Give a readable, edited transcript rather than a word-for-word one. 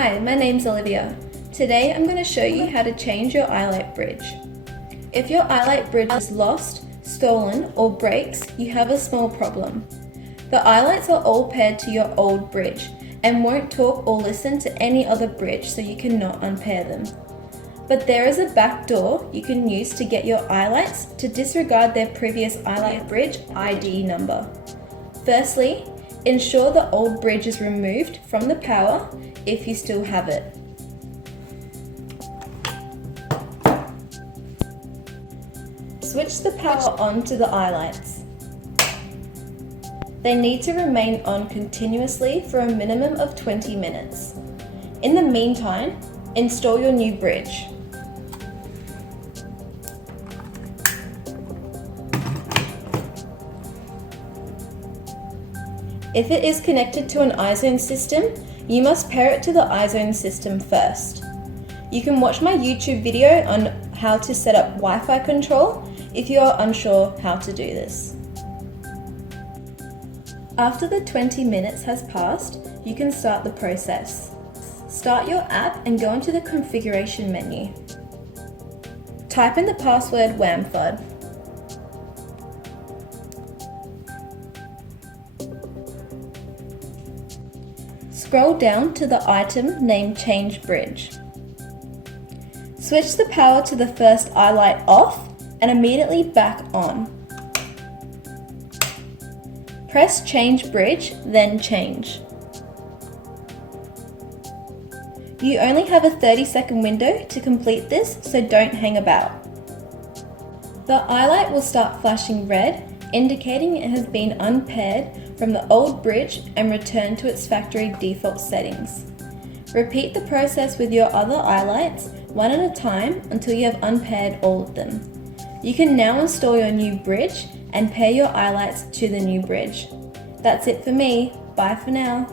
Hi, my name's Olivia. Today I'm going to show you how to change your iLight bridge. If your iLight bridge is lost, stolen or breaks, you have a small problem. The iLights are all paired to your old bridge and won't talk or listen to any other bridge, so you cannot unpair them. But there is a back door you can use to get your iLights to disregard their previous iLight bridge ID number. Firstly, ensure the old bridge is removed from the power if you still have it. Switch the power on to the iLights. They need to remain on continuously for a minimum of 20 minutes. In the meantime, install your new bridge. If it is connected to an iZone system, you must pair it to the iZone system first. You can watch my YouTube video on how to set up Wi-Fi control if you are unsure how to do this. After the 20 minutes has passed, you can start the process. Start your app and go into the configuration menu. Type in the password WAMFUD. Scroll down to the item named Change Bridge. Switch the power to the first iLight off and immediately back on. Press Change Bridge, then Change. You only have a 30-second window to complete this, so don't hang about. The iLight will start flashing red, indicating it has been unpaired from the old bridge and returned to its factory default settings. Repeat the process with your other iLights one at a time until you have unpaired all of them. You can now install your new bridge and pair your iLights to the new bridge. That's it for me. Bye for now.